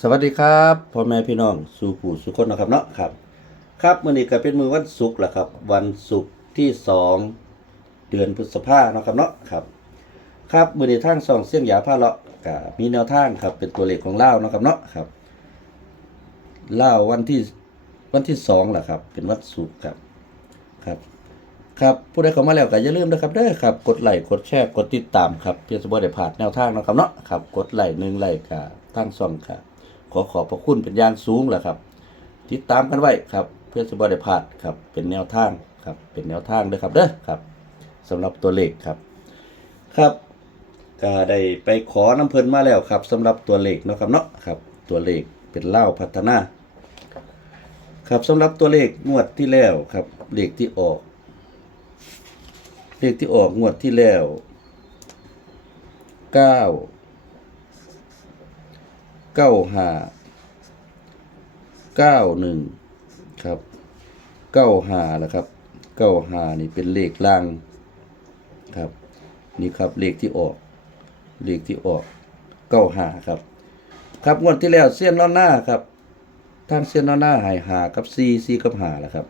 สวัสดีครับพ่อแม่พี่น้องสู่ผู้สุคนนะครับเนาะครับ ครับมื้อนี้ก็เป็นมือวันศุกร์แหละครับ วันศุกร์ที่สองเดือนพฤษภาเนาะครับเนาะครับ ครับมื้อนี้ทางสองเสียงยาผ้าเลาะก็มีแนวทางครับเป็นตัวเลขของเลาวเนาะครับเนาะครับเลาววันที่วันที่สองแหละครับ เป็นวันศุกร์ครับครับครับผู้ใดเข้ามาแล้วก็อย่าลืมนะครับเด้อครับ กดไลค์กดแชร์กดติดตามครับเพื่อจะบ่ได้พลาดแนวทางเนาะครับเนาะครับ กดไลค์หนึ่งไลค์กับทางช่องครับ อขอบพระคุณเป็นอย่างสูงแหละครับ ติดตามกันไว้ครับ เพื่อจะบ่ได้พลาดครับ เป็นแนวทางครับ เป็นแนวทางเด้อครับเด้อครับสำหรับตัวเลขครับ ครับก็ได้ไปขอน้ำเพลินมาแล้วครับสำหรับตัวเลขเนาะครับเนาะครับ ตัวเลขเป็นเล่าพัฒนาครับสำหรับตัวเลขงวดที่แล้วครับ เลขที่ออก เลขที่ออกงวดที่แล้วเก้า เก้าห้าเก้าหนึ่งครับเก้าห้าแล้วครับเก้าห้านี่เป็นเลขล่างครับ นี่ครับเลขที่ออก เลขที่ออกเก้าห้าครับ ครับงวดที่แล้วเส้ยนนอนหน้าครับทางเส้ยนนอนหน้าหายหากับซีซีกับหาแหละครับ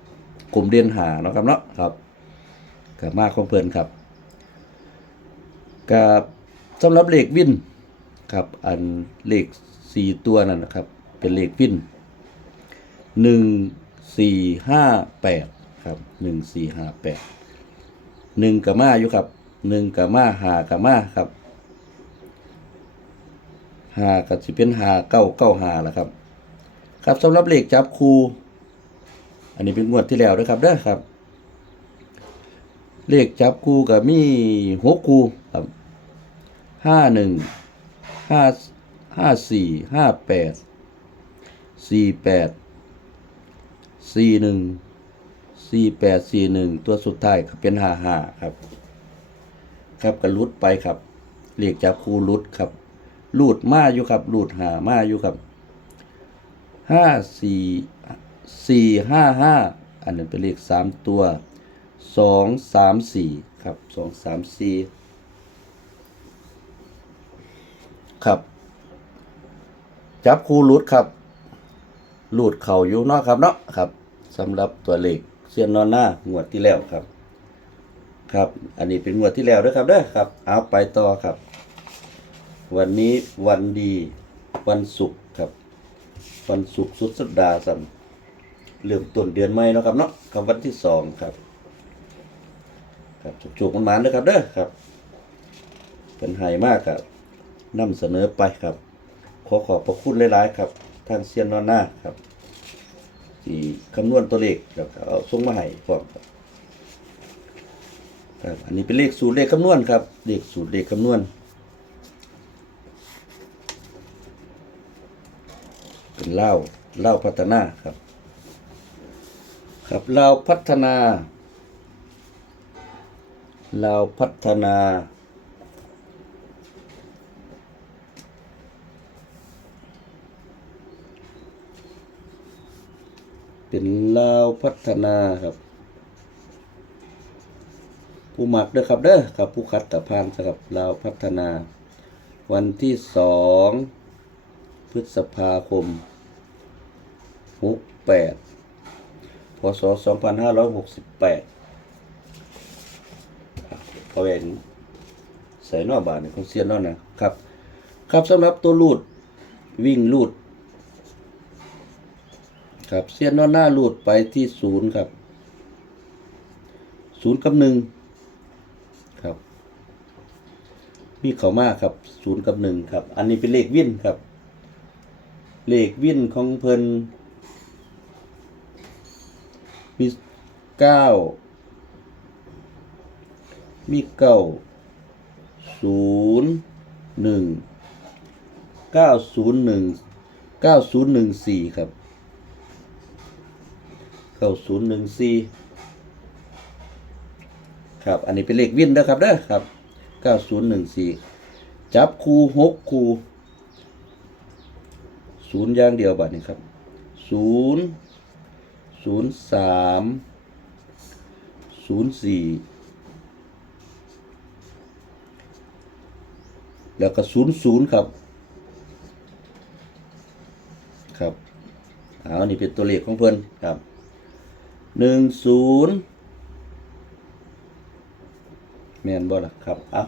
กลุ่มเด่นหาเนาะครับเนาะครับกับมาของเพลินครับกับสำหรับเลขวินครับอันเลข สี่ตัวนั่นนะครับ เป็นเลขวินหนึ่งสี่ห้าแปดครับหนึ่งสี่ห้าแปดหนึ่งกับมาอยู่ครับหนึ่งกับมาหากับมาครับหากับสิเป็นหาเก้าเก้าหาแล้วครับ ครับสำหรับเลขจับคูอันนี้เป็นงวดที่แล้วด้วยครับเด้อครับ เลขจับคู่กับมีหกคู่ครับห้าหนึ่งห้า ห้าสี่ห้าแปดสี่แปดสี่หนึ่งสี่แปดสี่หนึ่งตัวสุดท้ายครับเป็นห้าห้าครับ ครับก็ลุดไปครับเลขจับคู่ลุดครับลูดมาอยู่ครับลูดหามาอยู่ครับห้าสี่สี่ห้าห้าอันนั้นเป็นเลขสามตัวสองสามสี่ครับสองสามสี่ครับ จับคู่รุดครับหลุดเข่าอยู่เนาะครับเนาะครับสำหรับตัวเลขเสียนนอนหน้างวดที่แล้วครับ ครับ อันนี้เป็นงวดที่แล้วด้วยครับเด้อครับ เอาไปต่อครับ วันนี้วันดีวันศุกร์ครับ วันศุกร์สุดสัปดาห์สัมเริ่มต้นเดือนใหม่เนาะครับเนาะกับวันที่สองครับ ครับจุกๆมันมาเด้อครับเด้อครับเป็นไห้มากครับนำเสนอไปครับ ขอขอบพระคุณหลายๆครับทางเซียนนอนหน้าครับที่คำนวณตัวเลขแล้วก็เอาส่งมาให้พร้อมครับครับอันนี้เป็นเลขสูตรเลขคำนวณครับ เลขสูตรเลขคำนวณ เป็นเล่าเล่าพัฒนาครับ ครับเล่าพัฒนา เราพัฒนา เป็นลาวพัฒนาครับ ผู้หมักเด้อครับเด้อครับผู้คัดตะพานครับลาวพัฒนา วันที่สองพฤษภาคมหกแปดพศสองพันห้าร้อยหกสิบแปดพอเวนใส่นอกบานของเซียนนอกนะครับ ครับสำหรับตัวลูดวิ่งลูด ครับเซียนนอนหน้าลูดไปที่ศูนย์ครับศูนย์กับหนึ่งครับ มีเขามากครับศูนย์กับหนึ่งครับ อันนี้เป็นเลขวิ่นครับ เลขวิ่นของเพิ่นมีเก้ามีเก้าศูนย์หนึ่งเก้าศูนย์หนึ่งเก้าศูนย์หนึ่งสี่ครับ เก้าศูนย์หนึ่งสี่ครับ อันนี้เป็นเลขวินนะครับเด้อครับเก้าศูนย์หนึ่งสี่จับคูหกคูศูนย์ย่างเดียวบัดนี้ครับศูนย์ศูนย์สามศูนย์สี่แล้วก็ศูนย์ศูนย์ครับ ครับ เอา นี่เป็นตัวเลขของเพิ่อนครับ หนึ่งศูนย์แมนบ่ล่ะครับเอา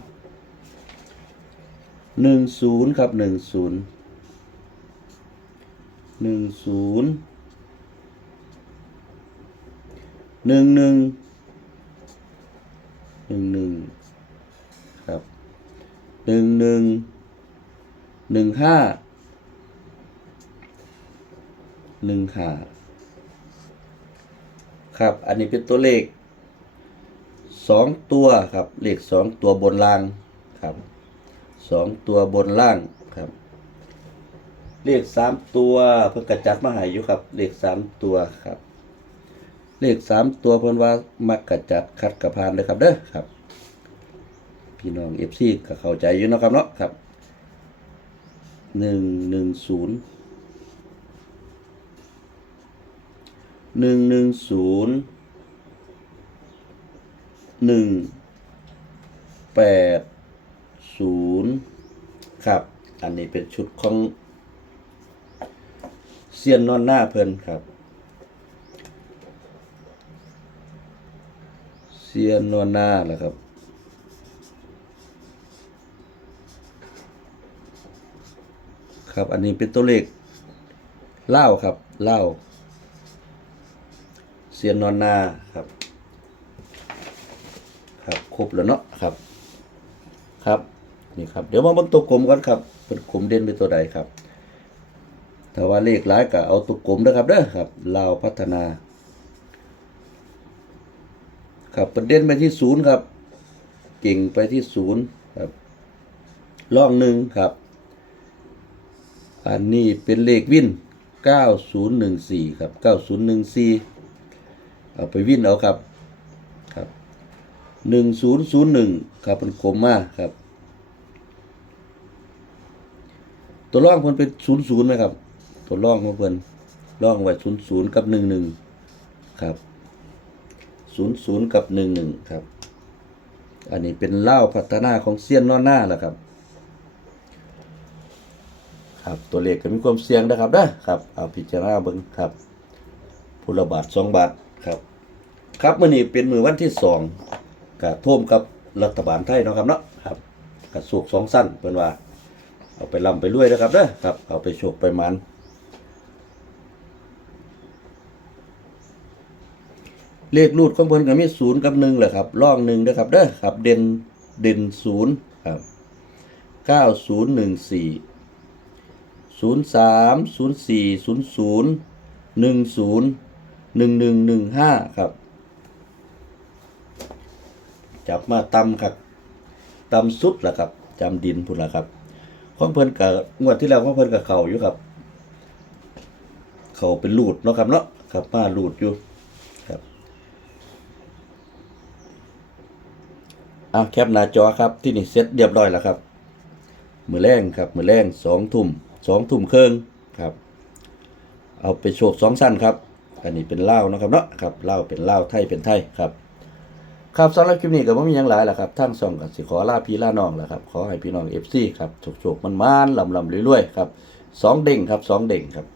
หนึ่งศูนย์ครับหนึ่งศูนย์หนึ่งศูนย์หนึ่งหนึ่งหนึ่งหนึ่งครับหนึ่งหนึ่งหนึ่งห้าหนึ่งห้า ครับ อันนี้เป็นตัวเลขสองตัวครับ เลขสองตัวบนล่างครับสองตัวบนล่างครับ เลขสามตัวเพิ่งกระจัดมาให้อยู่ครับ เลขสามตัวครับ เลขสามตัวเพิ่นว่ามักกระจัดคัดกระพานเลยครับเด้อครับ พี่น้องเอฟซีก็เข้าใจอยู่นะครับเนาะครับหนึ่งหนึ่งศูนย์ หนึ่งหนึ่งศูนย์หนึ่งแปดศูนย์ครับ อันนี้เป็นชุดของเซียนนอนหน้าเพิ่นครับเซียนนอนหน้าแหละครับ ครับ อันนี้เป็นตัวเลขเล่าครับเล่า เซียนนอนนาครับ ครับครบแล้วเนาะครับ ครับนี่ครับ เดี๋ยวมาเบิ่งตัวกลมก่อนครับเป็นกลมเด่นเป็นตัวใดครับถ้าว่าเลขหลายก็เอาตัวกลมนะครับเด้อครับลาวพัฒนา ครับประเด็นไปที่ศูนย์ครับเก่งไปที่ศูนย์ครับล่องหนึ่งครับ อันนี้เป็นเลขวิน 9014 ครับ 9014 เอาไปวิ่นเอาครับครับ1001ครับเป็นกลมมากครับ ตัวร่องเพิ่นเป็น00ไหมครับ ตัวร่องของเพิ่นร่องไว้00กับ11ครับ00กับ11ครับ อันนี้เป็นเล่าพัฒนาของเซียนนอนหน้าแหละครับครับตัวเลขก็มีความเสี่ยงนะครับเด้ครับ เอาพิจารณาเบิ่งครับพุละบาทสองบาทครับ ครับมื้อนี้เป็นมือวันที่สองกะท่วมกับรัฐบาลไทยเนาะครับเนาะครับกระสุกสองสั้นเพิ่นว่า เอาไปลำไปรวยนะครับเด้อครับ เอาไปโชคไปมันเลขรูดของเพิ่นก็มีศูนย์กับหนึ่งแหละครับร่องหนึ่งนะครับเด้อครับ เด่นเด่นศูนย์ครับเก้าศูนย์หนึ่งสี่ศูนย์สามศูนย์สี่ศูนย์ศูนย์หนึ่งศูนย์หนึ่งหนึ่งหนึ่งห้าครับ จับมาตำครับตำสุดล่ะครับจำดินพุ่นล่ะครับของเพิ่นกับงวดที่แล้วของเพิ่นกับเขาอยู่ครับ เขาเป็นลูดเนาะครับเนาะครับมาลูดอยู่ครับเอะแคปหน้าจอครับที่นี่เสร็จเรียบร้อยแล้วครับ มือแรงครับ มือแรงสองทุ่มสองทุ่มครึ่งครับ เอาไปโชคสองสั้นครับ อันนี้เป็นเหล้านะครับเนาะครับเหล้าเป็นเหล้าไทยเป็นไทยครับ ครับสำหรับคลิปนี้ก็ไม่มีอยังหลายแหละครับทั้งสองกับสิขอลาพี่ลาน้องแหละครับ ขอให้พี่น้องเอฟซีครับโฉกๆมันมันๆลำลำๆรวยๆครับสองเด้งครับสองเด้งครับ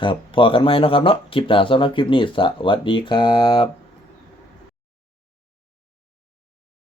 ครับพอกันไหมนะครับเนาะคลิปหน้าสำหรับคลิปนี้สวัสดีครับ